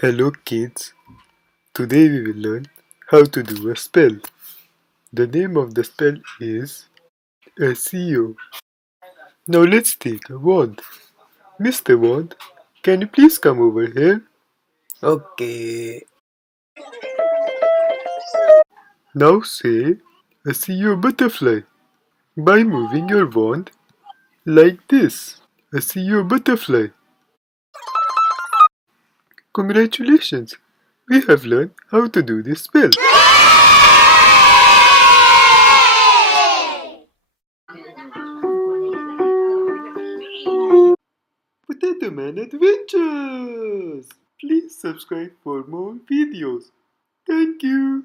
Hello kids, today we will learn how to do a spell. The name of the spell is SEO. Now let's take a wand. Mr. Wand, can you please come over here? Okay. Now say SEO butterfly by moving your wand like this. SEO butterfly. Congratulations! We have learned how to do this spell. Potato Man Adventures! Please subscribe for more videos. Thank you.